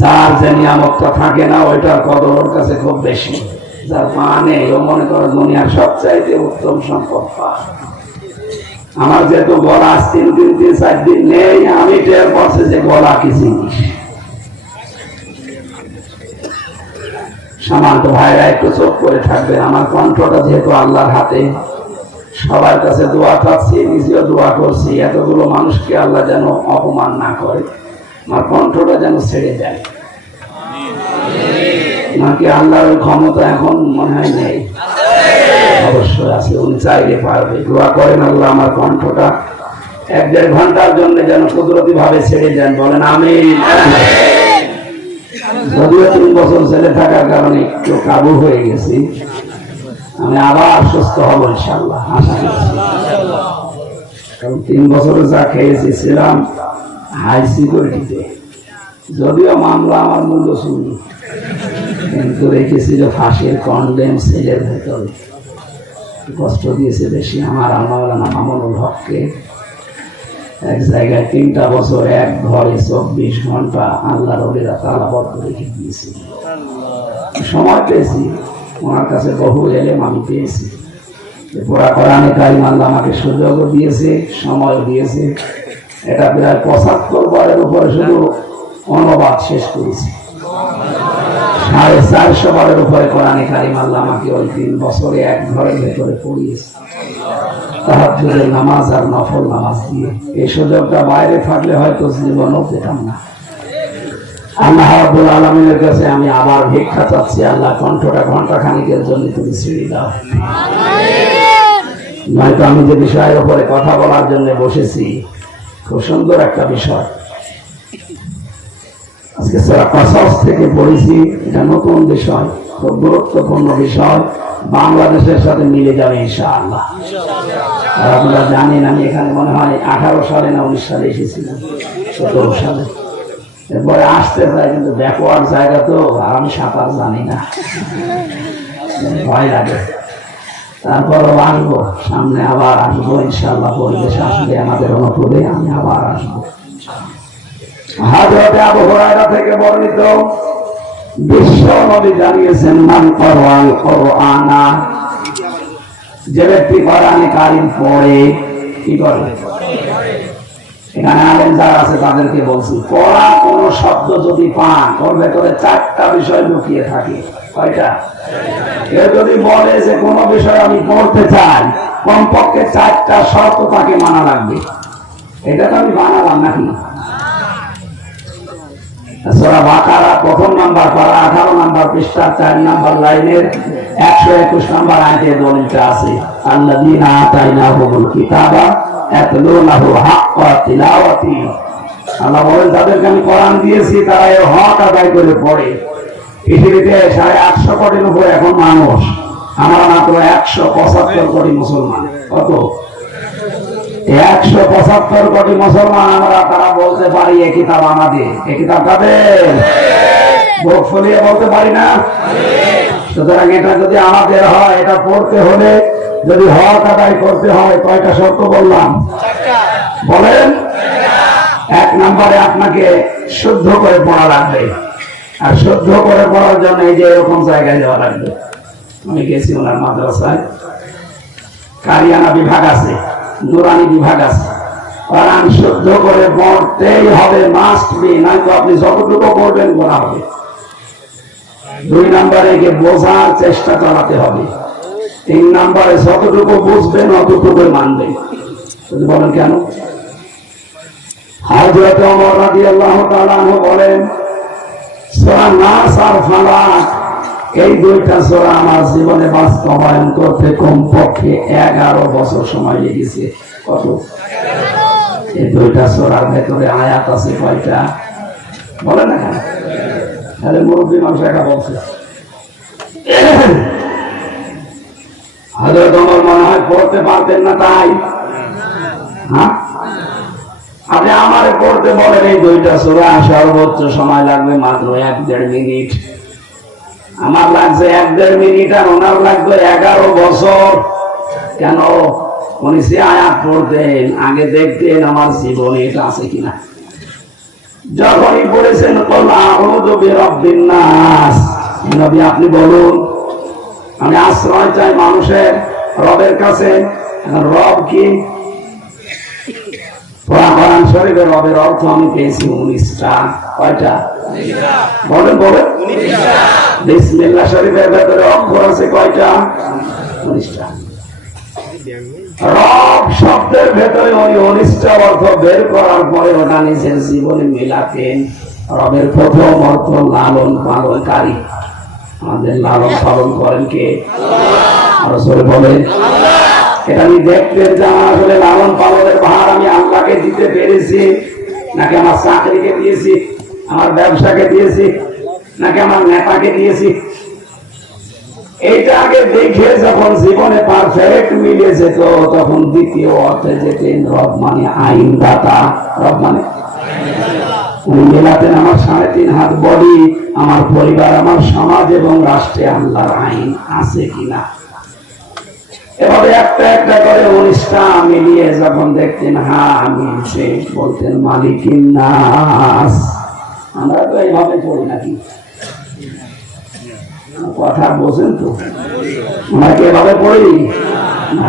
যার যে নিয়ামতটা থাকে না ওইটার কদর ওর কাছে খুব বেশি। যার পা নেই ও মনে করে দুনিয়ার সবচাইতে উত্তম সম্পদ পা। আমার যেহেতু গলা 3 দিন নেই, আমি টের পাচ্ছি যে গলা কি জিনিস। সামান্ত ভাইরা একটু চোখ করে থাকবে, আমার কণ্ঠটা যেহেতু আল্লাহর হাতে, সবার কাছে দোয়া চাচ্ছি, নিজেও দোয়া করছি, এতগুলো মানুষকে আল্লাহ যেন অপমান না করে, আমার কণ্ঠটা যেন ছেড়ে দেয়। নাকি আল্লাহর ক্ষমতা এখন মনে হয় নেই? অবশ্যই আছে, উনি চাইলে পারবে। দোয়া করেন আল্লাহ আমার কণ্ঠটা 1-1.5 ঘন্টার জন্য যেন কুদরতি ভাবে ছেড়ে দেন, বলেন আমিন। যদিও 3 বছর ছেলে থাকার কারণে একটু কাবু হয়ে গেছি, আমি আবার সুস্থ হব ইনশাআল্লাহ, আশা করছি। কারণ 3 বছরে যা খেয়েছি ছিলাম হাই সিকিউরিটিতে, যদিও মামলা আমার মূল্য শুনি, কিন্তু রেখেছি যে ফাঁসির কন্ডেম সেলের ভেতরে। কষ্ট দিয়েছে বেশি আমার মাওলানা মামুনুল হককে। এক জায়গায় 3টা বছর এক ঘরে 24 ঘন্টা আল্লাহর ওলিরা তালাবদ্ধ রেখে দিয়েছি। সময় পেয়েছি, ওনার কাছে বহু এলেম আমি পেয়েছি। পুরা কোরআনে কারিম আল্লাহ আমাকে সুযোগও দিয়েছে, সময়ও দিয়েছে। এটা প্রায় 75 বারের উপরে শুধু অনুবাদ শেষ করেছি। 450 বারের উপরে কোরআনে কারিম আল্লাহ আমাকে ওই 3 বছরে এক ঘরের ভেতরে পড়িয়েছে, তাহাজ্জুদের নামাজ আর নফল নামাজ দিয়ে। এই সুযোগটা বাইরে থাকলে হয়তো জীবনও পেতাম না। আল্লাহ রাব্বুল আলামিনের কাছে আমি আবার ভিক্ষা চাচ্ছি, আল্লাহ কণ্ঠটা ঘন্টা খানিকের জন্য তুমি ছেড়ে দাও। নয়তো আমি যে বিষয়ের উপরে কথা বলার জন্য বসেছি, খুব সুন্দর একটা বিষয়, আজকে সূরা কাসাস থেকে পড়েছি। এটা নতুন বিষয়, খুব গুরুত্বপূর্ণ বিষয়, বাংলাদেশের সাথে মিলে যাবে ইনশাআল্লাহ। আর আপনারা জানেন আমি এখানে মনে হয় 18 সালে না 19 সালে এসেছিলাম, 17 সালে। এরপরে আসতে চাই, কিন্তু ব্যাকওয়ার্ড জায়গা তো, আর আমি সাঁতার জানি না, ভয় লাগে। তারপরও আসবো, সামনে আবার আসবো ইনশাআল্লাহ। পরিবেশ আসলে আমাদের অনুকূলে আমি আবার আসবো। হযরত আবু হুরায়রা থেকে বর্ণিত, বিশ্ব নবী জানিয়েছেন, মান ক্বারাআল কুরআনা, যে ব্যক্তি কোরআনে কারীম পড়ে, কি করে? এখানে আলেম যারা আছে তাদেরকে বলছি, পড়া কোন শব্দ যদি পান, ওর ভেতরে 4টা বিষয় লুকিয়ে থাকে। কয়টা? কেউ যদি বলে যে কোন বিষয় আমি পড়তে চাই, কমপক্ষে 4টা শর্ত তাকে মানা লাগবে। এটা তো আমি বানালাম নাকি? সূরা বাকারা 1ম নাম্বার পারা 18 নাম্বার পৃষ্ঠা 4 নাম্বার লাইনের 121 নাম্বার আয়াতে দলিলটা আছে, আল্লাযীনা আতাইনাহুমুল কিতাবা ইয়াতলুনাহু হাক্কা তিলাওয়াতি। আল্লাহ বলেন, যাদেরকে আমি কোরআন দিয়েছি তারা এর হক আদায় করে পড়ে। পৃথিবীতে 850 কোটির উপর এখন মানুষ, আমরা মাত্র 175 কোটি মুসলমান। কত? 175 কোটি মুসলমান আমরা, তারা বলতে পারি এ কিতাব আমাদের। এ কিতাব কাদের? বুক ফুলিয়ে বলতে পারি না? সুতরাং এটা যদি আমাদের হয়, এটা পড়তে হলে, যদি হক আদায় করতে হয়, কয়টা শর্ত বললাম? বলেন। 1 নম্বরে আপনাকে শুদ্ধ করে পড়া লাগবে, আর শুদ্ধ করে পড়ার জন্য এই যে এরকম জায়গায় যাওয়া লাগবে। আমি গেছি ওনার মাদ্রাসায়, কারিয়ানা বিভাগ আছে, নুরানি বিভাগ আছে। কোরআন শুদ্ধ করে পড়তেই হবে, মাস্ট বি, নয়তো আপনি যতটুকু পড়বেন গোনা হবে। 2 নম্বরে একে বোঝার চেষ্টা চালাতে হবে। 3 নম্বরে যতটুকু বুঝবেন অতটুকু মানবেন। যদি বলেন কেন? হযরত ওমর রাদিয়াল্লাহু তাআলা আনহু বলেন, সূরা নাস আর ফালাক, এই 2টা সূরা আমার জীবনে বাস্তবায়ন করতে কমপক্ষে 11 বছর সময় লেগেছে। কত? এই 2টা সূরার ভেতরে আয়াত আছে কয়টা? বলে না কেন? তাহলে মুরব্বী মানুষ একা বলছে। হযরত ওমর মনে হয় পড়তে পারতেন না, তাই হ্যাঁ, আপনি আমারে পড়তে বলেন এই 2টা সূরা, সর্বোচ্চ সময় লাগবে মাত্র 1-1.5 মিনিট। আমার লাগছে 1-1.5 মিনিট, আর ওনার লাগবে 11 বছর। কেন? উনি সে আয়াত পড়তেন, আগে দেখতেন আমার জীবনে এটা আছে কিনা। যখনই পড়েছেন কুল আউযু বিরাব্বিন নাস, নবী আপনি বলুন আমি আশ্রয় চাই মানুষের রবের কাছে। এখন রব কি? কোরআন শরীফের রবের অর্থ আমি পেয়েছি 19টা। কয়টা? বলেন বলেন। বিসমিল্লাহ শরীফের ভেতরে অক্ষর আছে কয়টা? 19টা। রব শব্দের ভেতরে ওই 19টা অর্থ বের করার পরে ওটা নিজের জীবনে মিলাতেন। রবের প্রথম অর্থ লালন পালনকারী। আমাদের লালন পালন করেন কে? রাসূল বলেন এটা আমি দেখতেন যে আমার আসলে লালন পালনের ভার আমি আল্লাহকে দিতে পেরেছি নাকি আমার চাকরিকে দিয়েছি, আমার ব্যবসাকে দিয়েছি, নাকি আমার নেতাকে দিয়েছি। এইটা আগে দেখে যখন জীবনে পারফেক্ট মিলে যেত তখন দ্বিতীয় অর্থে যেতেন রব মানে আইনদাতা। রব মানে উনি মেলাতেন আমার 3.5 হাত বডি, আমার পরিবার, আমার সমাজ এবং রাষ্ট্রে আল্লাহর আইন আছে কিনা। এভাবে একটা একটা করে 19টা মিলিয়ে যখন দেখতেন হ্যাঁ মিলছে, বলতেন মালিকিন নাস। আমরা তো এইভাবে পড়ি নাকি? কথা বোঝেন তো? আমরা কি এভাবে পড়ি না?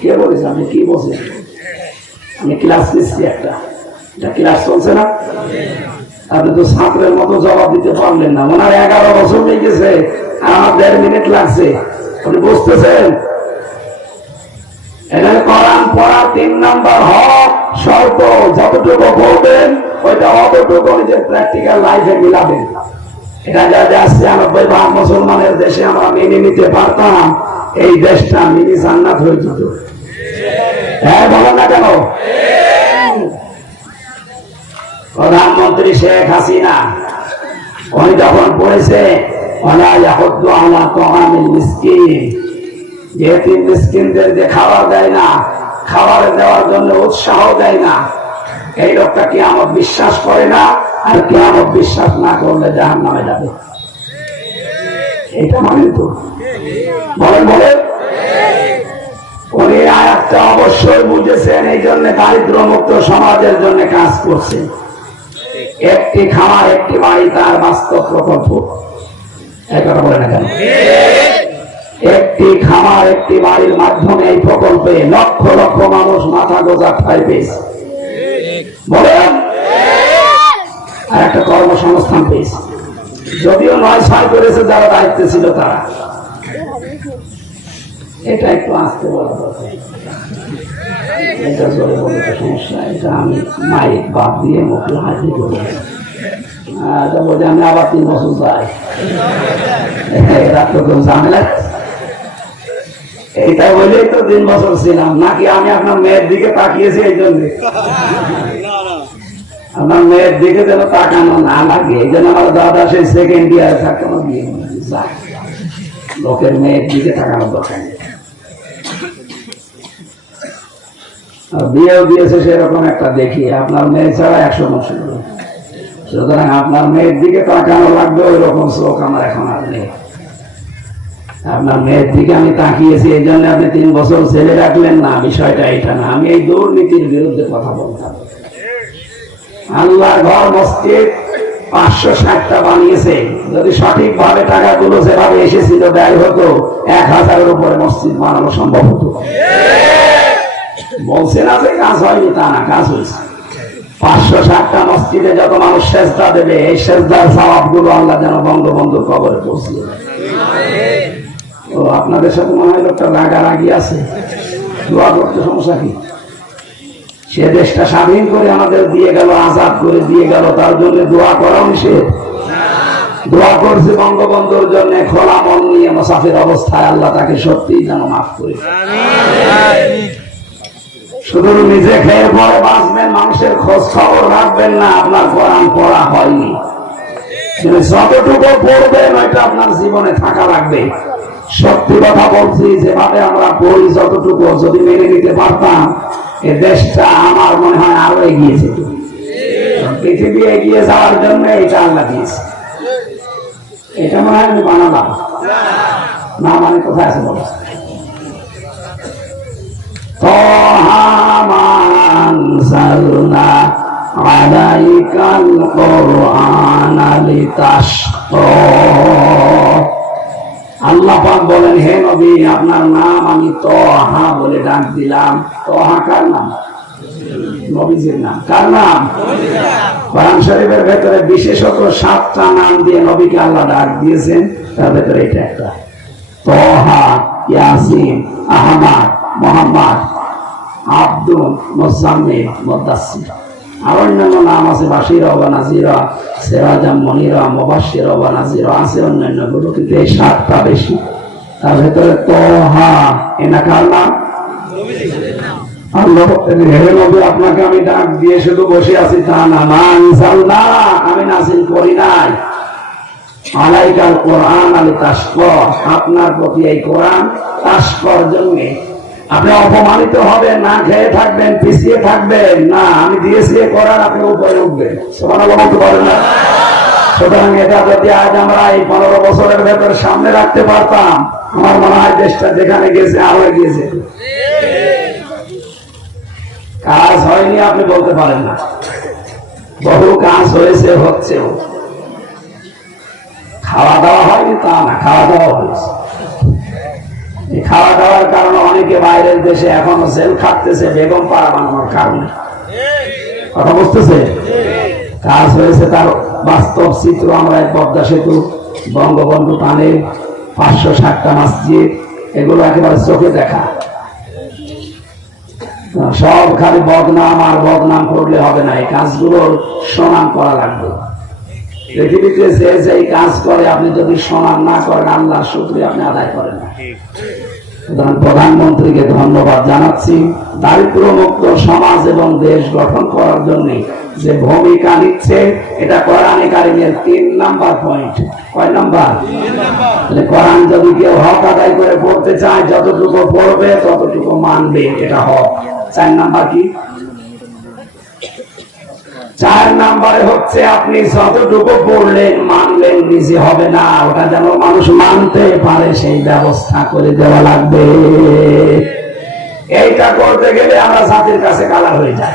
কে বলেছে? আপনি কি বলছেন? আমি ক্লাস নিচ্ছি, একটা ক্লাস চলছে না। আপনি তো ছাত্রের মতো জবাব দিতে পারলেন না। ওনার 11 বছর লেগেছে আর আমার 1.5 মিনিট লাগছে। আপনি বুঝতেছেন? এখানে কোরআন পড়া 3 নাম্বার হক শর্ত। যতটুকু বলবেন ওইটা অতটুকু নিজের প্র্যাকটিক্যাল লাইফে মিলাবেন। এটা যা আসছে 90% মুসলমানের দেশে আমরা মেনে নিতে পারতাম, এই দেশটা মিনি জান্নাত হয়ে যেত। হ্যাঁ বলেন না কেন? প্রধানমন্ত্রী শেখ হাসিনা উনি যখন পড়েছে যেহেতু মিসকিনদের যে খাবার দেয় না, খাবার দেওয়ার জন্য উৎসাহ দেয় না, এই লোকটা কিয়ামত বিশ্বাস করে না, আর কিয়ামত বিশ্বাস না করলে জাহান্নামে যাবে। এটা মানে তো বলেন বলেন। উনি আয়াতটা অবশ্যই বুঝেছেন, এই জন্য দারিদ্র মুক্ত সমাজের জন্য কাজ করছেন। একটি খামার একটি বাড়ি তার বাস্তব প্রকল্প। এই কথা বলে না কেন? একটি খামার একটি বাড়ির মাধ্যমে এই প্রকল্পে লক্ষ লক্ষ মানুষ মাথা গোজা ঠাঁই পেয়েছে। বলেন, আর একটা কর্মসংস্থান পেয়েছে। যদিও 9-6 করেছে যারা দায়িত্বে ছিল তারা। এটা একটু আসতে বলা দরকার। এটা জোরে বলে তো সমস্যা। এটা আমি মাইক বাদ দিয়ে মুখে হাসি করি। আমি আবার 3 বছর যাই, এরা তো কেউ ঝামেলা। এইটা বলেই তো 3 বছর ছিলাম। নাকি আমি আপনার মেয়ের দিকে তাকিয়েছি এই জন্য? আপনার মেয়ের দিকে যেন তাকানো না লাগে এই জন্য আমার দাদা সেই 2nd ইয়ারে থাকতো না, বিয়ে যায়। লোকের মেয়ের দিকে তাকানো দরকার নেই। বিয়েও দিয়েছে সেরকম একটা দেখি, আপনার মেয়ে ছাড়া 100 বছর। সুতরাং আপনার মেয়ের দিকে তাকানো লাগবে, ওই রকম চোখ আমার এখন আর নেই। আপনার মেয়ের দিকে আমি তাকিয়েছি এই জন্য আপনি 3 বছর ছেলে রাখলেন না, বিষয়টা এটা না। আমি এই দুর্নীতির বিরুদ্ধে কথা বলতাম। আল্লাহর ঘর মসজিদ 560টা বানিয়েছে। যদি সঠিকভাবে টাকাগুলো যেভাবে এসেছিল ব্যয় হতো, 1000-এর উপরে মসজিদ বানানো সম্ভব হতো। বলছে না যে কাজ হয়নি, তা না, কাজ হয়েছে। 560টা মসজিদে যত মানুষ সেজদা দেবে, এই সেজদার সওয়াবগুলো আল্লাহ যেন বঙ্গবন্ধুর কবরে পৌঁছে দেবে। তো আপনাদের সাথে মনে হয় লোকটা রাগারাগি আছে। দোয়া করতে সমস্যা কি? সে দেশটা স্বাধীন করে আমাদের দিয়ে গেল, আজাদ করে দিয়ে গেল, তার জন্য দোয়া করা নিষেধ? দোয়া করছে বঙ্গবন্ধুর জন্য খোলা মন নিয়ে মুসাফির অবস্থায়, আল্লাহ তাকে সত্যি যেন মাফ করে। শুধু নিজে খেয়ে পরে বাঁচবেন, মানুষের খোঁজ খবর রাখবেন না, আপনার কোরআন পড়া হয়নি। যতটুকু পড়বেন ওইটা আপনার জীবনে থাকা লাগবে। সত্যি কথা বলছি, যেভাবে আমরা পড়ি যতটুকু যদি মেনে নিতে পারতাম, এই দেশটা আমার মনে হয় আরো এগিয়ে যেত। পৃথিবী এগিয়ে যাওয়ার জন্য এটা আল্লাহ দিয়েছে। এটা মনে হয় আমি বানালাম না, মানে কোথায় আছে বলো? আলাইকাল কোরআন লিতাশকা। আল্লাহ পাক বলেন, হে নবী, আপনার নাম আমি তহা বলে ডাক দিলাম। তহা কার নাম? নবীজির নাম। কার নাম? কোরআন শরীফের ভেতরে বিশেষত 7টা নাম দিয়ে নবীকে আল্লাহ ডাক দিয়েছেন, তার ভেতরে এটা একটা। তহা, ইয়াসিন, আহমদ, মোহাম্মদ, আব্দুল, মুজাম্মিল, মুদাসসির। আর অন্যান্য নাম আছে, বাশিরা ওয়া নাযিরা, সিরাজাম মুনীরা, মুবাশশিরা ওয়া নাযিরা, আছে অন্যান্য গুলো, কিন্তু এই 7টা বেশি। তার ভেতরে তহা, এটা কার নাম? আল্লাহ হে নবী, আপনাকে আমি ডাক দিয়ে শুধু বসে আছি তা না, মানজালনা, আমি নাযিল করি নাই আলাইকাল কোরআন লিতাশকা, আপনার প্রতি এই কোরআন তাশকার জন্য আপনি অপমানিত হবেন, না খেয়ে থাকবেন, পিছিয়ে থাকবেন না। আমি দিয়েছি এই কোরআন, আপনি উপরে উঠবেন। সুবহানাল্লাহ বলতে পারেন না? সুতরাং এটা যদি আজ আমরা এই 15 বছরের ভেতর সামনে রাখতে পারতাম, আমার মনে হয় দেশটা যেখানে গেছে আরো এগিয়েছে। কাজ হয়নি আপনি বলতে পারেন না, বহু কাজ হয়েছে, হচ্ছেও। খাওয়া দাওয়া হয়নি তা না, খাওয়া দাওয়া হয়েছে। এই খাওয়া দাওয়ার কারণে অনেকে বাইরের দেশে এখনো জেল খাটতেছে বেগম পাড়া বানানোর কারণে। কথা বুঝতেছে? কাজ হয়েছে, তার বাস্তব চিত্র আমরা পদ্মা সেতু, বঙ্গবন্ধু টানে, 560টা মসজিদ, এগুলো একেবারে চোখে দেখা। সব খালি বদনাম আর বদনাম করলে হবে না, এই কাজগুলোর সুনাম করা লাগবে। পৃথিবীতে যে যে কাজ করে আপনি যদি সুনাম না করেন, আল্লাহর শুকরিয়া আপনি আদায় করেন না। সুতরাং প্রধানমন্ত্রীকে ধন্যবাদ জানাচ্ছি, দারিদ্র্যমুক্ত সমাজ এবং দেশ গঠন করার জন্য যে ভূমিকা নিচ্ছে, এটা কোরআনে কারিমের 3 নাম্বার পয়েন্ট। কয় নাম্বার? কোরআন যদি কেউ হক আদায় করে পড়তে চায়, যতটুকু পড়বে ততটুকু মানবে, এটা হক। 4 নাম্বার কি? 4 নাম্বারে হচ্ছে আপনি যতটুকু পড়লেন, মানলেন, নিজে হবে না, ওটা যেন মানুষ মানতে পারে সেই ব্যবস্থা করে দেওয়া লাগবে। এইটা করতে গেলে আমরা জাতির কাছে কালার হয়ে যাই।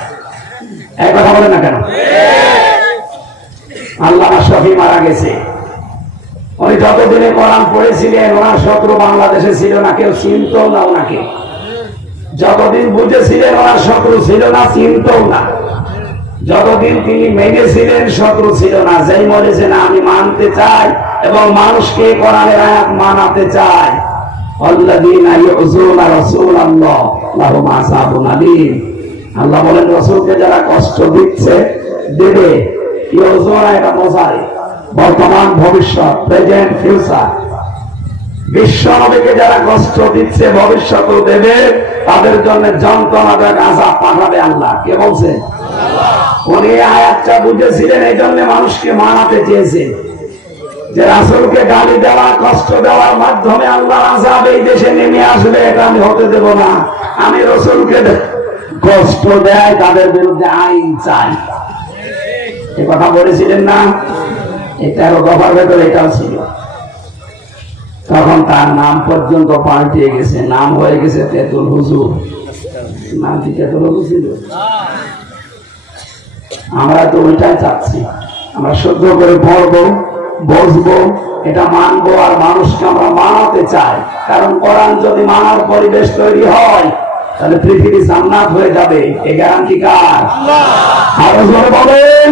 এই কথা বলেন না কেন? আল্লামা শফি মারা গেছে, উনি যতদিনে কোরআন পড়েছিলেন, ওনার শত্রু বাংলাদেশে ছিল না, কেউ চিনতো না ওনাকে। যতদিন বুঝেছিলেন ওনার শত্রু ছিল না, চিনতও না। যতদিন তিনি মেনেছিলেন, শত্রু ছিল না। যেই বলেছেন আমি মানতে চাই এবং মানুষকে কোরআনের আয়াত মানাতে চাই, আল্লাযীনা ইউযুনা রাসূলাল্লাহ লাহুম আযাবুন আলীম। আল্লাহ বলেন, রাসূলকে যারা কষ্ট দিচ্ছে, দেবে। ইউযুনা এটা মোজারে, বর্তমান, ভবিষ্যৎ, প্রেজেন্ট, ফিউচার। বিশ্ব নবীকে যারা কষ্ট দিচ্ছে, ভবিষ্যতেও দেবে, তাদের জন্য যন্ত্রণাদায়ক আযাব পাঠাবে আল্লাহ। কে বলছে? উনি আয়াতটা বুঝেছিলেন, এই জন্য মানুষকে মানাতে চেয়েছেন যে রাসূলকে গালি দেওয়া, কষ্ট দেওয়ার মাধ্যমে আল্লাহর আযাব এই দেশে নেমে আসবে, এটা আমি হতে দেব না। আমি রাসূলকে কষ্ট দেয় তাদের বিরুদ্ধে আইন চাই, এই কথা বলেছিলেন না? এই 13 দফার ভেতরে এটাও ছিল। তখন তার নাম পর্যন্ত পাল্টিয়ে গেছে, নাম হয়ে গেছে তেতুল হুজুর। নাম কি তেতুল হুজুর ছিল? আমরা তো ওইটাই চাচ্ছি, আমরা সহ্য করে পড়বো, বসবো, এটা মানবো, আর মানুষকে আমরা মানাতে চাই। কারণ কোরআন যদি মানার পরিবেশ তৈরি হয়, তাহলে পৃথিবী জান্নাত হয়ে যাবে। এই গ্যারান্টি কার? আরো জোরে বলেন,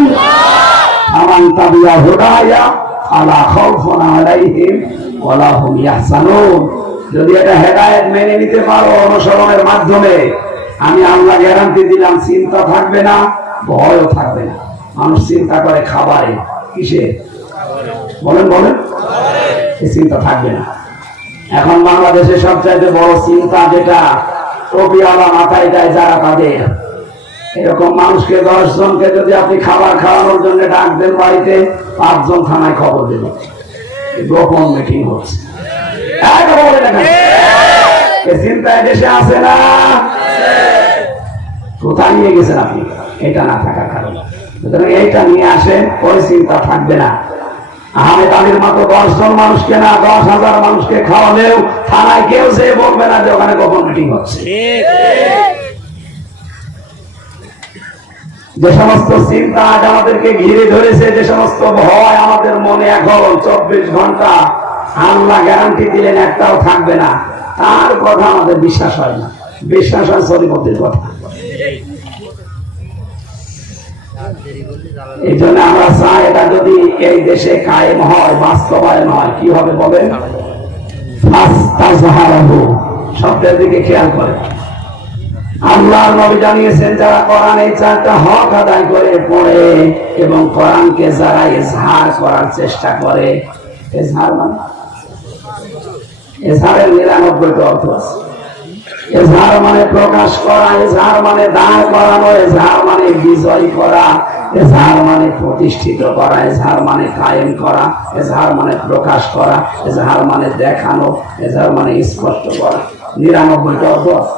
আমান তাবিয়া হুদায়া আলা খাউফুন আলাইহিম ওয়ালা হুম ইয়াহজানুন। যদি এটা হেদায়েত মেনে নিতে পারো অনুসরণের মাধ্যমে, আমি আল্লাহ গ্যারান্টি দিলাম, চিন্তা থাকবে না, ভয়ও থাকবে না। মানুষ চিন্তা করে খাবারে, কিসে? বলেন বলেন, এই চিন্তা থাকবে না। এখন বাংলাদেশে সবচাইতে বড় চিন্তা যেটা টপিওয়ালা মাথায় দেয় যারা, তাদের। এরকম মানুষকে 10 জনকে যদি আপনি খাবার খাওয়ানোর জন্য ডাক দেন বাড়িতে, 5 জন থানায় খবর দেবেন গোপন মিটিং হচ্ছে। চিন্তায় দেশে আছে না? কোথায় নিয়ে গেছেন আপনি এটা না থাকার কারণে? সুতরাং এইটা নিয়ে আসেন, ওই চিন্তা থাকবে না। আহমেদ আলীর মতো 10 জন মানুষকে না, 10,000 মানুষকে খাওয়ালেও থানায় কেউ যে বলবে না যে ওখানে গোপন মিটিং হচ্ছে। যে সমস্ত চিন্তা আজ আমাদেরকে ঘিরে ধরেছে, যে সমস্ত ভয় আমাদের মনে এখন 24 ঘন্টা আল্লাহ গ্যারান্টি দিলেন একটাও থাকবে না, তার কথা আমাদের বিশ্বাস হয় না, বিশ্বাস হয় শরীয়তের কথা। এই জন্য আমরা চাই এটা যদি এই দেশে কায়েম হয়, বাস্তবায়ন হয়, কি হবে বলেন? শব্দের দিকে খেয়াল করে আল্লাহর নবী জানিয়েছেন, যারা কোরআন এই 4টা হক আদায় করে পড়ে এবং কোরআনকে যারা ইজহার করার চেষ্টা করে, ইজহার মানে ইজহারের 99টা অর্থ আছে। ইজহার মানে প্রকাশ করা, ইজহার মানে দাঁড় করানো, ইজহার মানে বিজয় করা, ইজহার মানে প্রতিষ্ঠিত করা, ইজহার মানে কায়েম করা, ইজহার মানে প্রকাশ করা, ইজহার মানে দেখানো, ইজহার মানে স্পষ্ট করা। 99টা অর্থ আছে।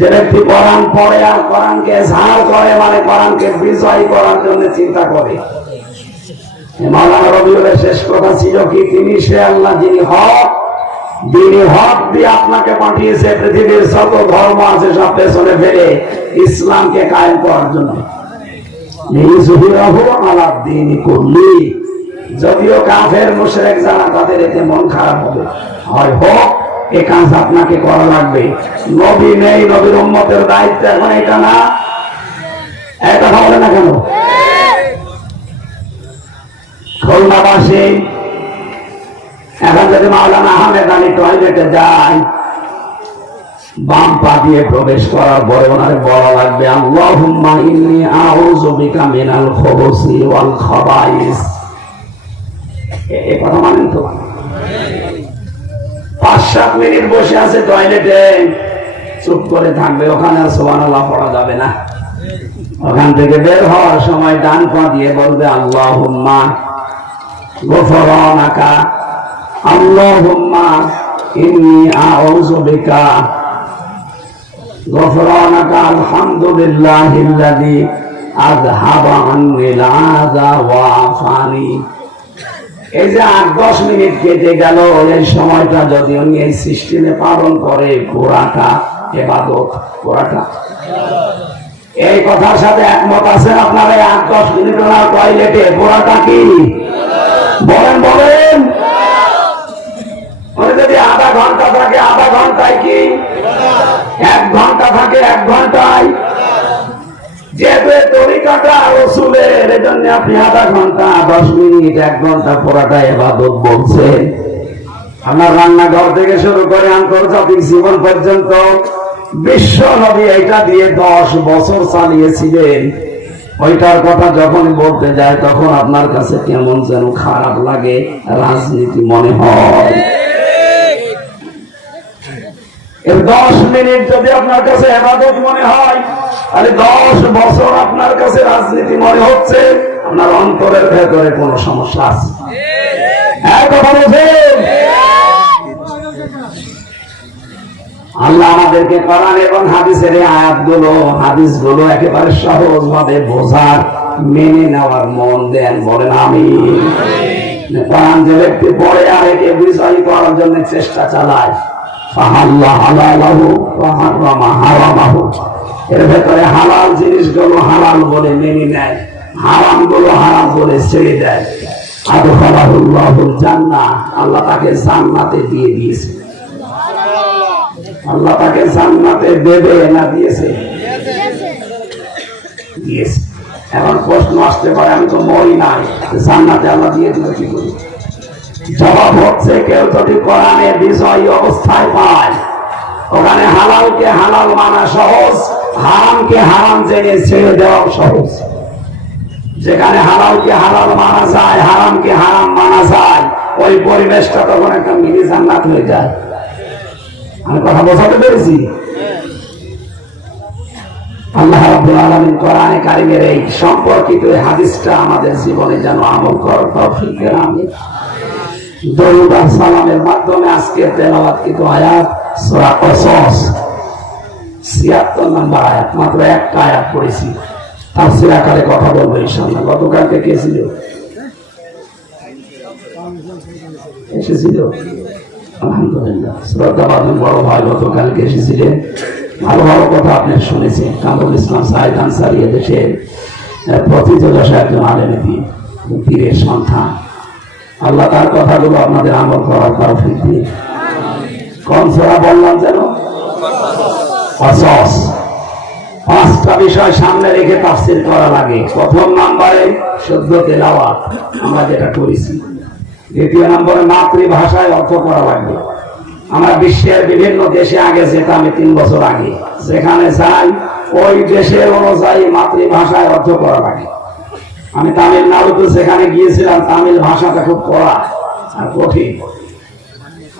যে ব্যক্তি কোরআন পড়ে আর কোরআনকে ইজহার করে মানে কোরআনকে বিজয় করার জন্য চিন্তা করে। মাওলানা রবিউলের শেষ কথা ছিল কি, তিনি সে আল্লাহ যিনি হক, যিনি হক দিয়ে আপনাকে পাঠিয়েছে পৃথিবীর যত ধর্ম আছে সব পেছনে ফেলে ইসলামকে কায়েম করার জন্য। যদিও কাফের মুশরিক যারা, তাদের এতে মন খারাপ হবে, হয় হোক এ কাজ আপনাকে করা লাগবে। নবী নেই, নবীর উম্মতের দায়িত্ব এখন এটা না, এটা হবে না কেন? খুলনাবাসী এখন যদি মাওলানা আহমেদ আলী টয়লেটে যায়, বাম পা দিয়ে প্রবেশ করার পরে ওনারে বলা লাগবে আল্লাহুম্মা ইন্নী আউযু বিকা মিনাল খুবুসি ওয়াল খাবাইস। এই কথা মানেন তো? 5-7 মিনিট বসে আছে টয়লেটে, চুপ করে থাকবে, ওখানে আর সুবহানাল্লাহ পড়া যাবে না। ওখান থেকে বের হওয়ার সময় ডান পা দিয়ে বলবে আল্লাহুম্মা গফরানাকা, আল্লাহুম্মা ইন্নী আউযু বিকা গফরানাকা, আলহামদুলিল্লাহিল্লাযী আযহাবা আন্নিল আযা ওয়া আফানি। এই যে 8-10 মিনিট কেটে গেল, এই সময়টা যদি উনি এই সিস্টেমে পালন করে, পুরাটা ইবাদত, পুরাটা। এই কথার সাথে একমত আছেন আপনারা? 8-10 মিনিট ওনার টয়লেটে, পুরাটা কি বলেন? বলেন। যদি আধা ঘন্টা থাকে, আধা ঘন্টায় কি 1 ঘন্টা থাকে, 1 ঘন্টায়। যেহেতু তরিকাটা রাসূলের, এজন্য আপনি আধা ঘন্টা, 10 মিনিট, 1 ঘন্টা পুরাটা ইবাদত বলছেন। আপনার রান্নাঘর থেকে শুরু করে আন্তর্জাতিক জীবন পর্যন্ত বিশ্ব নবী এটা দিয়ে 10 বছর চালিয়েছিলেন। ওইটার কথা যখন বলতে যায় তখন আপনার কাছে কেমন যেন খারাপ লাগে, রাজনীতি মনে হয়। 10 মিনিট যদি আপনার কাছে ইবাদত মনে হয়, তাহলে 10 বছর আপনার কাছে রাজনীতি মনে হচ্ছে। আপনার অন্তরের ভেতরে কোনো সমস্যা আছে। কথা বলছেন? আল্লাহ আমাদেরকে কোরআন এবং হাদিসের আয়াতগুলো, হাদিসগুলো একেবারে সহজভাবে বোঝার, মেনে নেওয়ার মন দেন। বলেন আমিন। কোরআন যে ব্যক্তি পড়ে আর একে বিজয় করার জন্য চেষ্টা চালায়, ফাহাল্লা হালালাহু ওয়া হারামা হারামাহু, এর ভেতরে হালাল জিনিসগুলো হালাল বলে মেনে নেয়, হারাম গুলো হারাম বলে ছেড়ে দেয়, আদখালাহুল্লাহুল জান্নাহ, আল্লাহ তাকে জান্নাতে দিয়ে দিয়েছে। আল্লাহ তাকে জান্নাতে দেবে না দিয়েছে? দিয়েছে। এখন প্রশ্ন আসতে পারে, আমি তো মরি নাই, জান্নাতে আল্লাহ দিয়ে দিল কি করি? জবাব হচ্ছে, কেউ যদি কোরআনে বিজয়ী অবস্থায় পায়, ওখানে হালালকে হালাল মানা সহজ, হারামকে হারাম জেনে ছেড়ে দেওয়া সহজ। যেখানে হালালকে হালাল মানা যায়, হারামকে হারাম মানা যায়, ওই পরিবেশটা তখন একটা মিনি জান্নাত হয়ে যায়। আমি কথা বোঝাতে পেরেছি? আল্লাহ রাব্বুল আলামিন কোরআনে কারীমের এই সম্পর্কিত হাদিসটা আমাদের জীবনে যেন আমল করার তৌফিক দেন। আমিন। দরুদ আর সালামের মাধ্যমে আজকে তেলাওয়াতকৃত আয়াত সূরা কসস ৭৬ নম্বর আয়াত, মাত্র একটা আয়াত পড়েছি। তাফসীর আকারে কথা বলবো ইনশাআল্লাহ। গতকালকে কে ছিল? এসেছিল? আলহামদুলিল্লাহ। শ্রদ্ধাবাদী বড় ভাই গতকালকে এসেছিলেন, ভালো ভালো কথা আপনি শুনেছেন। কামরুল ইসলাম সাইদ আনসারী দেশের প্রথিতযশা একজন আলেম, পীরের সন্তান। আল্লাহ তার কথাগুলো আপনাদের আমল করার তৌফিক দিন। কোন সূরা বললাম যেন? কসস। 5টা বিষয় সামনে রেখে তাফসীর করা লাগে। প্রথম নম্বরে শুদ্ধ তেলাওয়াত, আমরা যেটা করেছি। দ্বিতীয় নম্বরে মাতৃভাষায় অর্থ করা লাগবে। আমরা বিশ্বের বিভিন্ন দেশে আগে যেতাম 3 বছর আগে, যেখানে যাই ওই দেশের অনুযায়ী মাতৃভাষায় অর্থ করা লাগে। আমি তামিলনাড়ুতে সেখানে গিয়েছিলাম, তামিল ভাষাটা খুব কড়া আর কঠিন।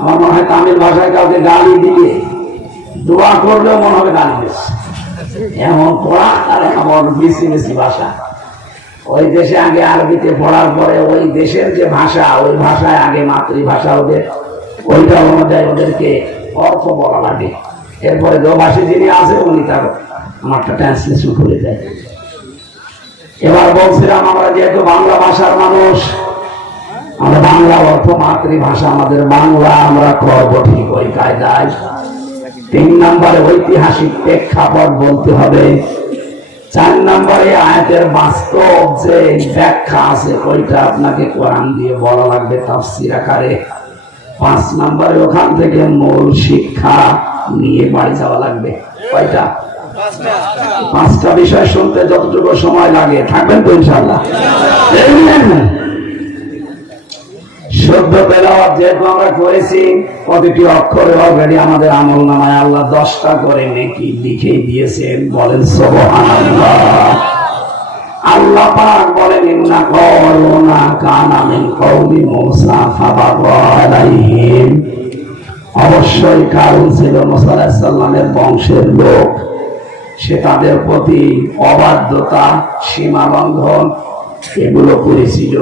আমার মনে হয় তামিল ভাষায় কাউকে গালি দিয়ে দোয়া করলেও মনে হবে গালি দিচ্ছে, এমন কড়া আর এমন মিশি মিশি ভাষা। ওই দেশে আগে আরবিতে পড়ার পরে ওই দেশের যে ভাষা, ওই ভাষায় আগে মাতৃভাষা ওদের, ওইটা অনুযায়ী ওদেরকে অর্থ বলা লাগে। এরপরে দোভাষী যিনি আছে উনি তার আমারটা ট্রান্সলেশন করে দেয়। এবার বলছিলাম আমরা যেহেতু বাংলা ভাষার মানুষ, আমরা বাংলা অর্থ মাতৃভাষা আমাদের বাংলা, আমরা করব ঠিক ওই কায়দায়। 3 নম্বরে ঐতিহাসিক প্রেক্ষাপট বলতে হবে। 4 নম্বরে আয়াতের বাস্তব যে ব্যাখ্যা আছে ওইটা আপনাকে কোরআন দিয়ে বলা লাগবে তাফসীর আকারে। 5 নম্বরে ওখান থেকে মূল শিক্ষা নিয়ে বাড়ি যাওয়া লাগবে। কয়টা? 5টা বিষয় শুনতে যতটুকু সময় লাগে, থাকবেন তো ইনশাআল্লাহ? শুদ্ধ তেলাওয়াত যেহেতু আমরা করেছি, প্রতিটি অক্ষরে অলরেডি আমাদের আমলনামায় আল্লাহ 10টা করে নেকি লিখে দিয়েছেন। বলেন সুবহানাল্লাহ। আল্লাহ পাক বলেন ইন্না কারুনা কানা মিন কওমি মূসা ফাবাগা আলাইহিম। অবশ্যই কারুন ছিল মুসা আলাইহিস সালামের বংশের লোক, সে তাদের প্রতি অবাধ্যতা, সীমা লঙ্ঘন এগুলো করেছিল।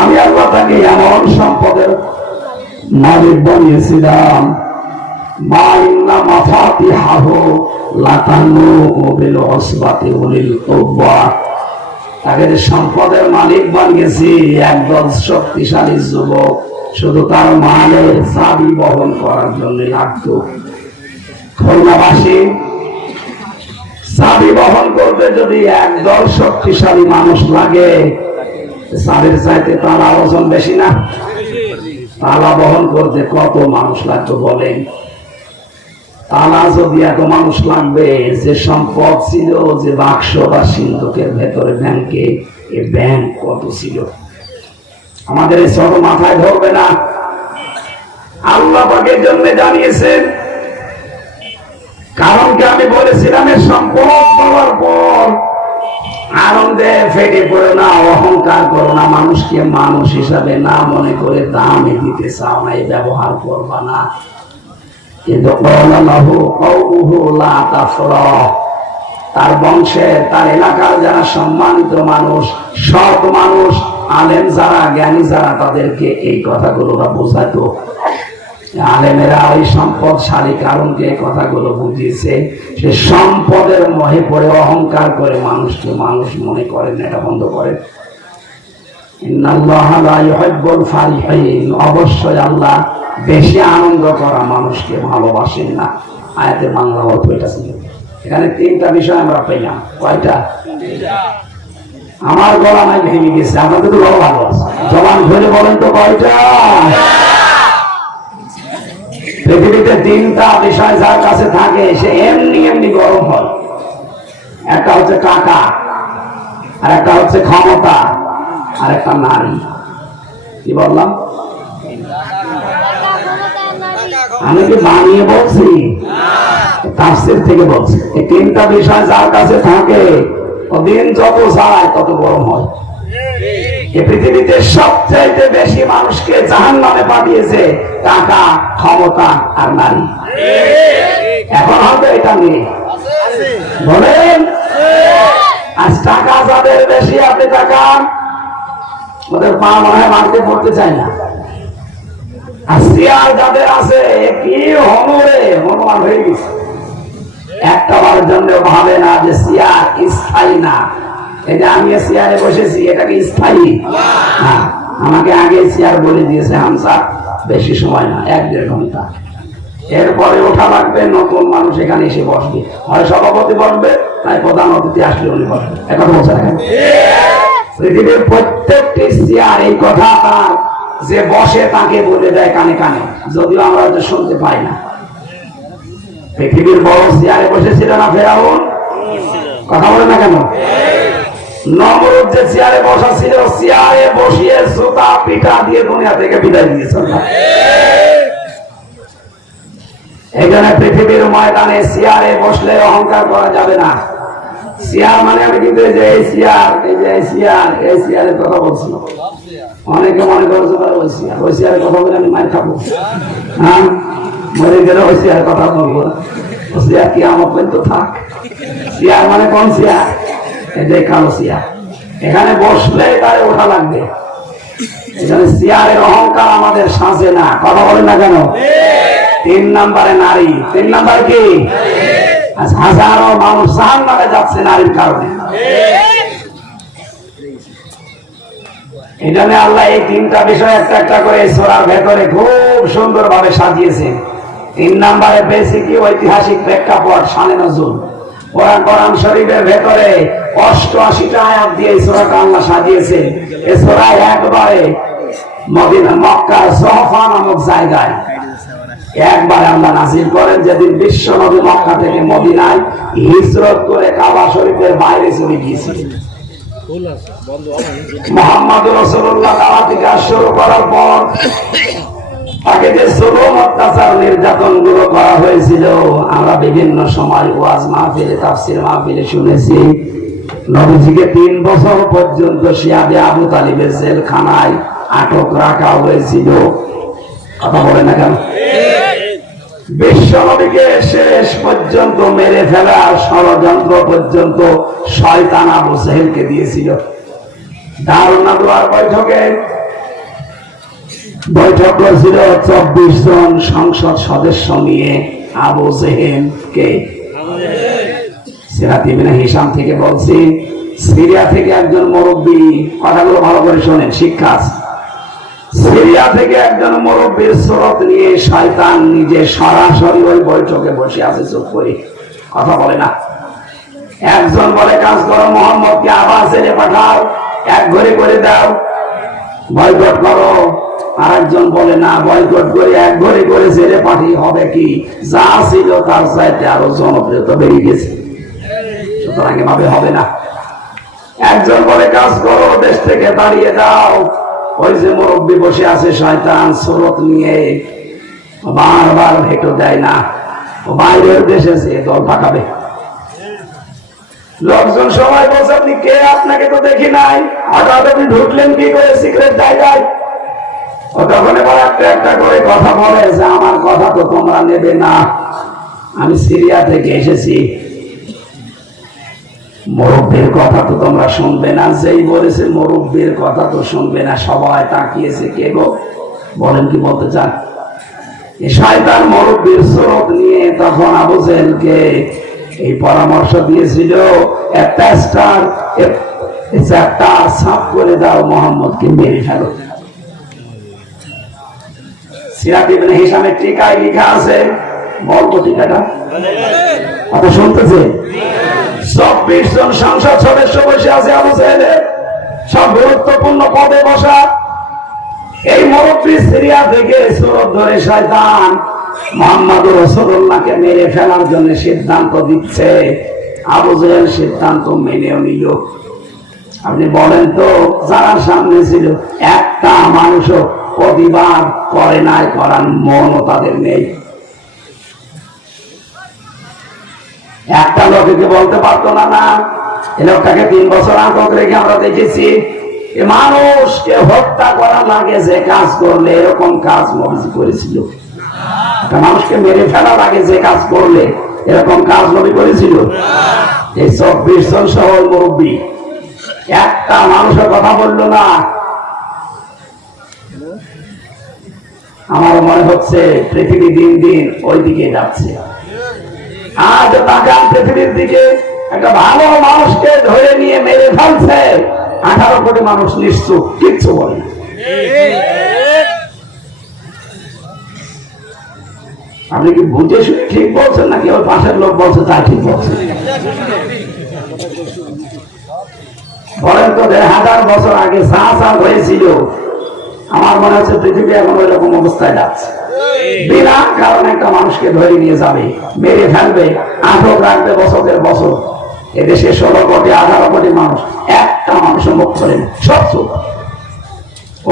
আমি আল্লাহ তাকে এমন সম্পদের মালিক বানিয়েছিলাম, তাকে সম্পদের মালিক বানিয়েছি, একদল শক্তিশালী যুবক শুধু তার মালের চাবি বহন করার জন্য লাগতো। খুলনাবাসী চাবি বহন করতে যদি একদল শক্তিশালী মানুষ লাগে, চাবির চাইতে তালা ওজন বেশি না? তালা বহন করতে কত মানুষ লাগতো বলেন? তালা যদি এত মানুষ লাগবে, যে সম্পদ ছিল যে বাক্স বা সিন্ধুকের ভেতরে ব্যাংকে, এ ব্যাংক কত ছিল? আমাদের এই ছোট মাথায় ধরবে না। আল্লাহ পাকের জন্য জানিয়েছেন। কারণ কি আমি বলেছিলাম, এর সম্পদ পাওয়ার পর আনন্দে ফেটে পড়ে না, অহংকার করো না, মানুষকে মানুষ হিসাবে না মনে করে দামে দিতে চাও না, এই ব্যবহার করবা না। কিন্তু তার বংশের, তার এলাকার যারা সম্মানিত মানুষ, সৎ মানুষ, আলেম যারা, জ্ঞানী যারা, তাদেরকে এই কথাগুলো বোঝাতো। আলেমেরা ওই সম্পদশালী কারণকে কথাগুলো বুঝিয়েছে। সে সম্পদের মোহে পড়ে অহংকার করে মানুষকে মানুষ মনে করেন, এটা বন্ধ করেন। অবশ্যই আল্লাহ বেশি আনন্দ করা মানুষকে ভালোবাসেন না। আয়াতে বাংলা অর্থ এটা ছিল। এখানে 3টা বিষয় আমরা পেলাম। কয়টা? আমার গলা নাই ভেঙে গেছে, আমাদের তো গলা ভালো আছে। জবান ধরে বলেন তো কয়টা? পৃথিবীতে 3টা বিষয় যার কাছে থাকে সে এমনি এমনি গরম হয়। একটা হচ্ছে টাকা, আর একটা হচ্ছে ক্ষমতা, আর একটা নারী। কি বললাম? আমি কি বানিয়ে বলছি? তাফসীর থেকে বলছি। এই 3টা বিষয় যার কাছে থাকে, ও দিন যত যায় তত গরম হয়। এই পৃথিবীতে সবচাইতে বেশি মানুষকে জাহান্নামে পাঠিয়েছে টাকা, ক্ষমতা আর নারী। এখন হয়তো এটা নেই, বলেন? আজ টাকা যাদের বেশি, আপনি টাকা ওদের পা মনে হয় মারতে পড়তে চায় না। আর চেয়ার যাদের আছে, কি হনুমান হয়ে গেছে, একটা বারের জন্য ভাবে না যে চেয়ার স্থায়ী না। এই যে আমি চেয়ারে বসেছি, এটা কি স্থায়ী? হ্যাঁ, আমাকে আগে চেয়ার বলে দিয়েছে হামসা, বেশি সময় না, 1-1.5 ঘন্টা। এরপরে ওঠা লাগবে, নতুন মানুষ এখানে এসে বসবে, হয় সভাপতি বসবে, তাই প্রধান অতিথি আসলে উনি বসবে। এখন বলছে না, পৃথিবীর প্রত্যেকটি চেয়ার এই কথা তার যে বসে তাকে বলে দেয় কানে কানে, যদিও আমরা হয়তো শুনতে পাই না। পৃথিবীর বড় চেয়ারে বসেছিল না ফেরাউন? কথা বলে না কেন? নমরুদ যে চেয়ারে বসা ছিল, চেয়ারে বসিয়ে জুতা পিঠা দিয়ে দুনিয়া থেকে বিদায় দিয়েছেন। এখানে পৃথিবীর ময়দানে চেয়ারে বসলে অহংকার করা যাবে না। চেয়ার মানে আমি কিন্তু এই যে এই চেয়ার, এই যে এই চেয়ার, এই চেয়ারের কথা বলছিল। অনেকে মনে করছে ওই চেয়ারের কথা বলে আমি মার খাবো। হ্যাঁ, মরে গেলে ওই চেয়ারের কথা বলবো। ও চেয়ার কি আমার পর্যন্ত থাক। চেয়ার মানে কোন চেয়ার? এই যে কালো চেয়ার, এখানে বসলে তারে ওঠা লাগবে। এখানে চেয়ারের অহংকার আমাদের সাজে না। কথা বলে না কেন? 3 নম্বরে নারী। 3 নাম্বার কি? হাজারো মানুষ জাহান্নামে যাচ্ছে নারীর কারণে। এখানে আল্লাহ এই 3টা বিষয় একটা একটা করে সূরার ভেতরে খুব সুন্দর ভাবে সাজিয়েছে। 3 নম্বরে পেয়েছি কি? ঐতিহাসিক প্রেক্ষাপট, শানে নজুল। কোরআন শরীফের ভেতরে 88টা আয়াত দিয়ে এই সূরাটা আল্লাহ সাজিয়েছে। এই সূরায় একবারে মদিনা মক্কার সোহফা নামক জায়গায় একবারে আল্লাহ নাযিল করেন যেদিন বিশ্ব নবী মক্কা থেকে মদিনায় হিজরত করে কাবা শরীফের বাইরে চলে গিয়েছিলেন। মুহাম্মদুর রাসূলুল্লাহ দাওয়াতি কাজ শুরু করার পর তাকে যে জুলুম অত্যাচার নির্যাতন গুলো করা হয়েছিল আমরা বিভিন্ন সময় ওয়াজ মাহফিলে, তাফসীর মাহফিলে শুনেছি। নবীজিকে 3 বছর পর্যন্ত শিয়াবে আবু তালিবের জেলখানায় আটক রাখা হয়েছিল। কথা বলে না কেন? বিশ্ব নবীকে শেষ পর্যন্ত মেরে ফেলার ষড়যন্ত্র পর্যন্ত শয়তান আবু জাহেলকে দিয়েছিল। দারুন নাদওয়ার বৈঠক করেছিল 24 জন সংসদ সদস্য নিয়ে আবু জাহেলকে। সিরাত ইবনে হিশাম থেকে বলছি, সিরিয়া থেকে একজন মুরব্বী, কথাগুলো ভালো করে শোনেন, শিক্ষা আছে। সিরিয়া থেকে একজন মুরব্বীর সুরত নিয়ে শয়তান নিজে সরাসরি ওই বৈঠকে বসে আছে, চুপ করে কথা বলে না। একজন বলে কাজ করো, মুহাম্মদকে আবার জেলে পাঠাও, এক ঘরে করে দাও, বয়কট করো। আর একজন বলে না, বয়কট করে এক ঘরে করে জেলে পাঠিয়ে হবে কি? যা ছিল তার চাইতে আরো জনপ্রিয়তা বেড়ে গেছে, সুতরাং এভাবে হবে না। একজন বলে কাজ করো, দেশ থেকে দাঁড়িয়ে যাও। ওই যে মুরব্বী বসে আছে শয়তান সুরত নিয়ে, বারবার ভেটো দেয় না, বাইরের দেশে যে দল পাকাবে। লোকজন সবাই বলছে আপনি কে? আপনাকে তো দেখি নাই, হঠাৎ আপনি ঢুকলেন কি করে সিক্রেট জায়গায়? ও তখন এবার একটা একটা করে কথা বলে যে আমার কথা তো তোমরা নেবে না, আমি সিরিয়া থেকে এসেছি, মুরব্বীর কথা তো তোমরা শুনবে না। যেই বলেছে মুরব্বীর কথা তো শুনবে না, সবাই তাকিয়েছে। কে গো? বলেন, কি বলতে চান? এই শয়তান মুরব্বীর সুরত নিয়ে তখন আবু জাহেলকে এই পরামর্শ দিয়েছিল, একটা সাফ করে দাও, মুহাম্মদকে মেরে ফেলো। সিরাত ইবনে হিশামের টিকায় লেখা আছে, বলতো টিকাটা আপনি শুনতেছে? 24 জন সংসদ সদস্য বসে আছে আবু জাহেলের, সব গুরুত্বপূর্ণ পদে বসা। এই মুরব্বী সিরিয়া থেকে সুরত ধরে শয়তান মুহাম্মদুর রাসূলুল্লাহকে মেরে ফেলার জন্য সিদ্ধান্ত দিচ্ছে। আবু জাহেল সিদ্ধান্ত মেনেও নিল। আপনি বলেন তো, যারা সামনে ছিল একটা মানুষও প্রতিবাদ করে নাই, করার মনও তাদের নেই। একটা লোককে বলতে পারতো না, না এই লোকটাকে 3 বছর আটক রেখে আমরা দেখেছি, মানুষকে হত্যা করা লাগে যে কাজ করলে এরকম কাজ নবী করেছিল। মানুষকে মেরে ফেলা লাগে যে কাজ করলে এরকম কাজ নবী করেছিল। এই 24 জন সহ মুরব্বী একটা মানুষের কথা বললো না। আমার মনে হচ্ছে পৃথিবী দিন দিন ওই দিকে যাচ্ছে। আজ তাকান পৃথিবীর দিকে, একটা ভালো মানুষকে ধরে নিয়ে মেরে ফেলছে, 18 কোটি মানুষ নিশ্চুপ, কিচ্ছু বলে না। আপনি কি বুঝে শুনে ঠিক বলছেন নাকি ওই পাশের লোক বলছে তা ঠিক বলছে? বলেন তো, 1,000 2000 বছর আগে যা যা হয়েছিল, আমার মনে হচ্ছে পৃথিবী এখন ওই রকম অবস্থায় যাচ্ছে। বিনা কারণে একটা মানুষকে ধরে নিয়ে যাবে, মেরে ফেলবে, আটক রাখবে বছরের বছর। এদেশে 16 কোটি 18 কোটি মানুষ, একটা মানুষের মুখ করেন, সব চুপ।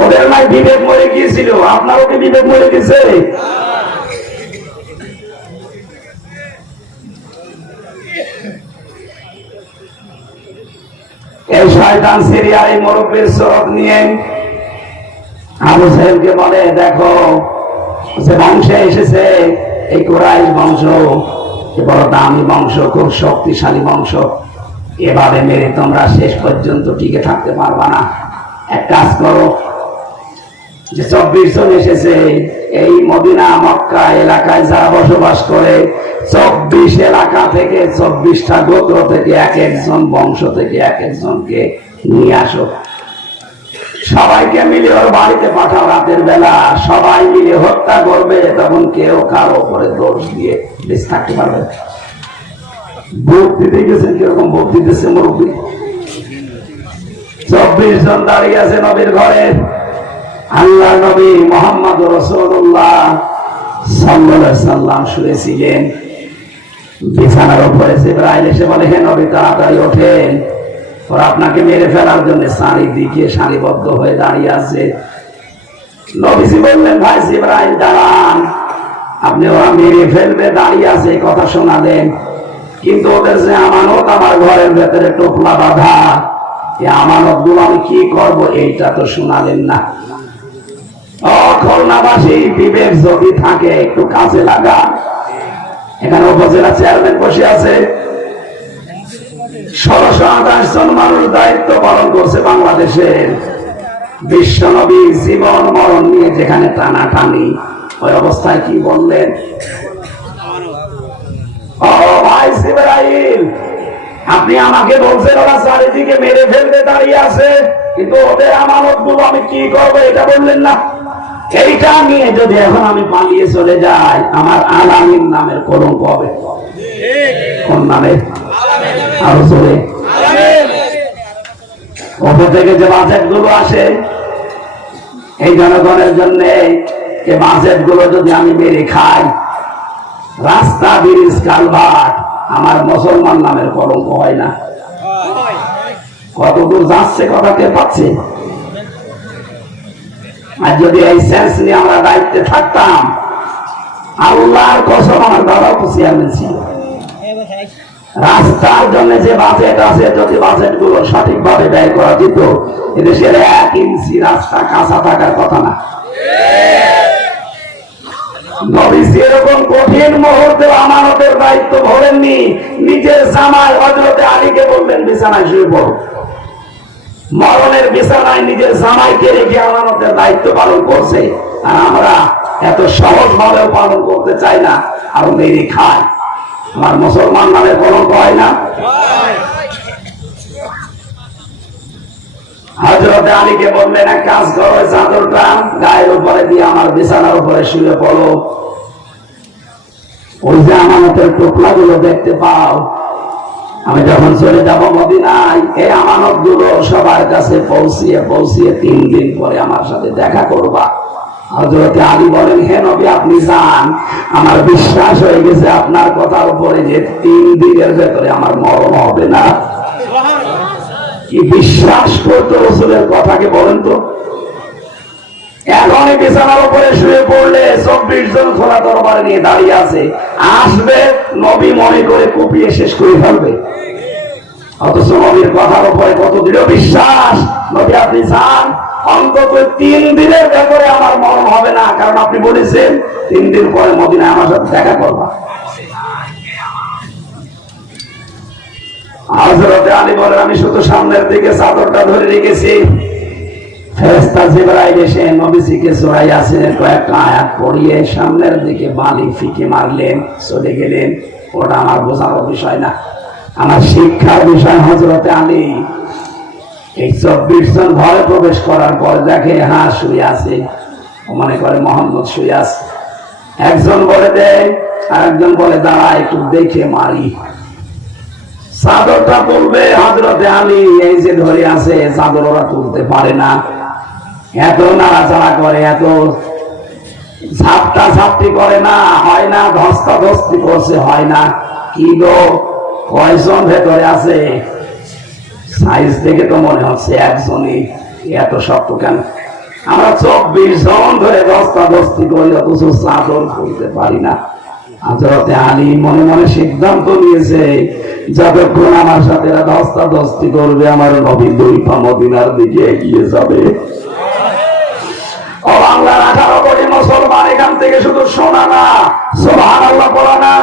ওদের নাই বিবেক মরে গিয়েছিল, আপনারও কি বিবেক মরে গেছে? এই শয়তান সিরিয়ার এই মুরব্বীর সুরত নিয়ে আবু জাহেলকে বলে, দেখো যে বংশে এসেছে এই কুরাইশ বংশ, বড় দামি বংশ, খুব শক্তিশালী বংশ, এভাবে মেরে তোমরা শেষ পর্যন্ত টিকে থাকতে পারবা না। এক কাজ করো, যে 24 জন এসেছে এই মদিনা মক্কা এলাকায় যারা বসবাস করে, 24 এলাকা থেকে 24টা গোত্র থেকে এক একজন বংশ থেকে এক একজনকে নিয়ে আসো, সবাইকে মিলে ওর বাড়িতে পাঠাও। রাতের বেলা সবাই মিলে হত্যা করবে, তখন কেউ কারো উপরে দোষ দিয়ে বেঁচে থাকতে পারবে। ভোট দিতে গেছেন, কিরকম ভোট দিতেছে মুরব্বী। 24 জন দাঁড়িয়ে আছে নবীর ঘরে। আল্লাহ নবী মুহাম্মদ রাসূলুল্লাহ সাল্লাল্লাহু আলাইহি সাল্লাম শুয়েছিলেন বিছানার উপরে। জিবরাইল এসে বলে, হে নবী তাড়াতাড়ি ওঠেন, ওরা আপনাকে মেরে ফেলার জন্য চারিদিকে সারিবদ্ধ হয়ে দাঁড়িয়ে আছে। নবীজি বললেন, ভাই জিবরাইল দাঁড়ান, আপনি ওরা মেরে ফেলবে দাঁড়িয়ে আছে কথা শোনালেন, কিন্তু ওদের যে আমানত আমার ঘরের ভেতরে টোপলা বাঁধা, এই আমানত গুলো আমি কি করবো এইটা তো শোনালেন না। খুলনাবাসী বিবেক যদি থাকে একটু কাজে লাগা। এখানে উপজেলা চেয়ারম্যান বসে আছে, 1628 জন মানুষ দায়িত্ব পালন করছে বাংলাদেশের। বিশ্ব নবী জীবন মরণ নিয়ে যেখানে টানাটানি, ওই অবস্থায় কি বললেন? ও ভাই জিবরাইল, আপনি আমাকে বলছেন ওরা চারিদিকে মেরে ফেলতে দাঁড়িয়ে আছে, কিন্তু ওদের আমানত গুলো আমি কি করবো এটা বললেন না। এইটা নিয়ে যদি এখন আমি পালিয়ে চলে যাই, আমার আলামিন নামের কলঙ্ক হবে। কোন নামে? আরো চলে ওপর থেকে যে বাজেট গুলো আসে এই জনগণের জন্য, এই বাজেট গুলো যদি আমি মেরে খাই, রাস্তা ব্রিজ কালভার্ট, আমার মুসলমান নামের কলঙ্ক হয় না? কতদূর যাচ্ছে কথা কে পাচ্ছে? আর যদি এই সেন্স নিয়ে আমরা দায়িত্বে থাকতাম, আল্লাহর কসম আমার দাদাও তো চেয়ারম্যান ছিল, রাস্তার জন্য যে বাজেট আছে, যদি বাজেট গুলো সঠিকভাবে ব্যয় করা যেত, এদেশের 1 ইঞ্চি রাস্তা কাঁচা থাকার কথা না। নবীজি এরকম কঠিন মুহূর্তে আমানতের দায়িত্ব ভরেননি, নিজের জামাই হযরতে আলীকে বললেন বিছানায় শুয়ে পড়ো। মরণের বিছানায় নিজের জামাইকে রেখে আমানতের দায়িত্ব পালন করছে। আর আমরা এত সহজ ভাবে পালন করতে চাই না, আর মেরে খাই। আমার মুসলমান নামের কলঙ্ক হয় না? হযরতে আলীকে বললেন, এক কাজ করো, চাদরটা গায়ের উপরে দিয়ে আমার বিছানার উপরে শুয়ে পড়ো। ওই যে আমানতের টোপলা গুলো দেখতে পাও, আমি যখন চলে যাব মদিনায়, এই আমানত গুলো সবার কাছে পৌঁছিয়ে 3 দিন পরে আমার সাথে দেখা করবা। হযরতে আলী বলেন, হে নবী আপনি যান, আমার বিশ্বাস হয়ে গেছে আপনার কথার উপরে যে 3 দিনের ভেতরে আমার মরণ হবে না। কি বিশ্বাস করতো রাসূলের কথাকে বলেন তো? এখনই বিছানার উপরে শুয়ে পড়লে 24 জন খোলা তরবারি নিয়ে দাঁড়িয়ে আছে, আসবে নবী মনে করে কুপিয়ে শেষ করে ফেলবে। অথচ নবীর কথার উপরে কত দৃঢ় বিশ্বাস। নবী আপনি যান, অন্তত 3 দিনের ভেতরে আমার মরণ হবে না, কারণ আপনি বলেছেন 3 দিন পরে মদিনায় আমার সাথে দেখা করবা। হযরতে আলী বলেন, আমি শুধু সামনের দিকে চাদরটা ধরে রেখেছি, ফেরেশতা জিবরাইল এসে নবীজিকে সূরা ইয়াসিনের কয়েকটা আয়াত পড়িয়ে সামনের দিকে বালি ফিকে মারলেন, চলে গেলেন। ওটা আমার বোঝার বিষয় না, আমার শিক্ষার বিষয়। হযরতে আলী এই 24 জন ঘরে প্রবেশ করার পর দেখে হ্যাঁ শুয়ে আছে, মনে করে মোহাম্মদ শুয়ে আছে। একজন বলে দেয়, আর একজন বলে দাঁড়া একটু দেখে মারি। চাদরটা তুলবে হযরতে আলী, এই যে ধরে আছে চাদর ওরা তুলতে পারে না, এত নাড়াচাড়া করে, এত ঝাপটা ঝাপটি করে না, হয় না, ধস্তাধস্তি করছে, হয় না। কি গো, কয়জন ভেতরে আছে? সাইজ দেখে তো মনে হচ্ছে একজনই, এত শক্ত কেন? আমরা 24 জন ধরে ধস্তাধস্তি করি, অথচ চাদর তুলতে পারি না। হযরতে আলী মনে মনে সিদ্ধান্ত নিয়েছে, যতক্ষণ আমার সাথে এরা ধস্তাধস্তি করবে, আমার নবী 2 পা মদিনার দিকে এগিয়ে যাবে। ও বাংলার 18 কোটি মুসলমান, এখান থেকে শুধু শোনা না, সুবহানাল্লাহ বলা না।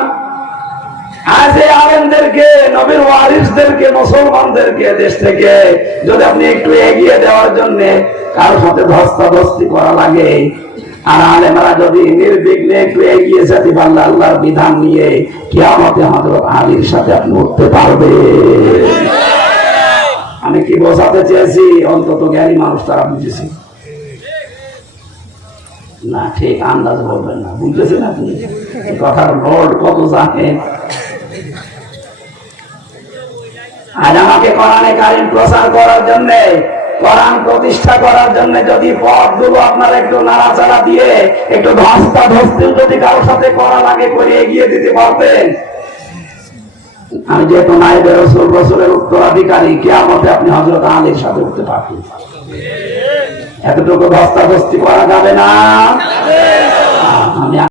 আজ এই আলেমদেরকে, নবীর ওয়ারিসদেরকে, মুসলমানদেরকে দেশ থেকে যদি আপনি একটু এগিয়ে দেওয়ার জন্য কারোর সাথে ধস্তাধস্তি করা লাগে, আর আলেমরা যদি নির্বিঘ্নে একটু এগিয়ে যেতে পারলে আল্লাহর বিধান নিয়ে, কিয়ামতে হযরত আলীর সাথে আপনি উঠতে পারবে। আমি কি বোঝাতে চেয়েছি? অন্তত জ্ঞানী মানুষ তারা বুঝেছি না, ঠিক আন্দাজ বলবেন না, বুঝতেছেন আপনি কথার লোড কত জানেন? আজ আমাকে কোরআনে কারীম প্রচার করার জন্য, কোরআন প্রতিষ্ঠা করার জন্য যদি পথগুলো আপনারা একটু নাড়াচাড়া দিয়ে, একটু ধস্তাধস্তি যদি কারোর সাথে করা লাগে, করে এগিয়ে দিতে পারতেন, আমি যেহেতু নাইবে রাসূল, রাসূলের উত্তরাধিকারী, কিয়ামতে আপনি হযরত আলীর সাথে উঠতে পারতেন। এতটুকু ধস্তাধস্তি করা যাবে না। আমি